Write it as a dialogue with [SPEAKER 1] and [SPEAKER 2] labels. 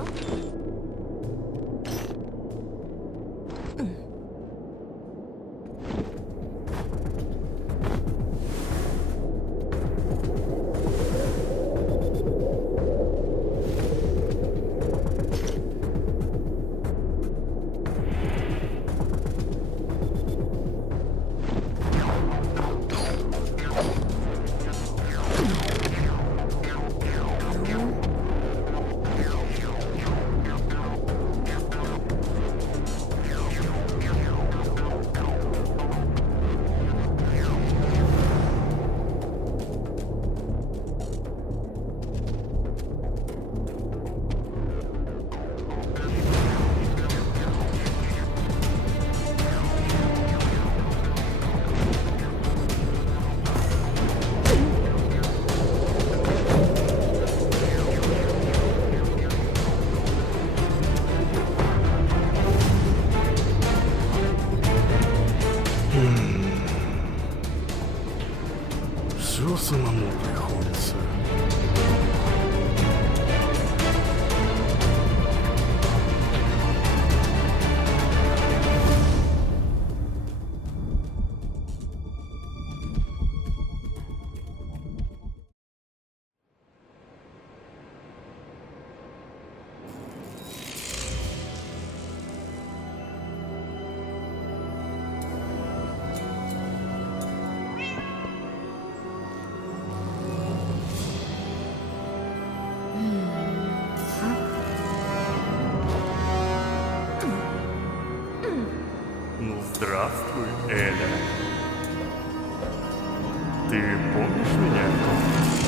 [SPEAKER 1] huh? Все самому приходится.
[SPEAKER 2] Здравствуй, Эля. Ты помнишь меня?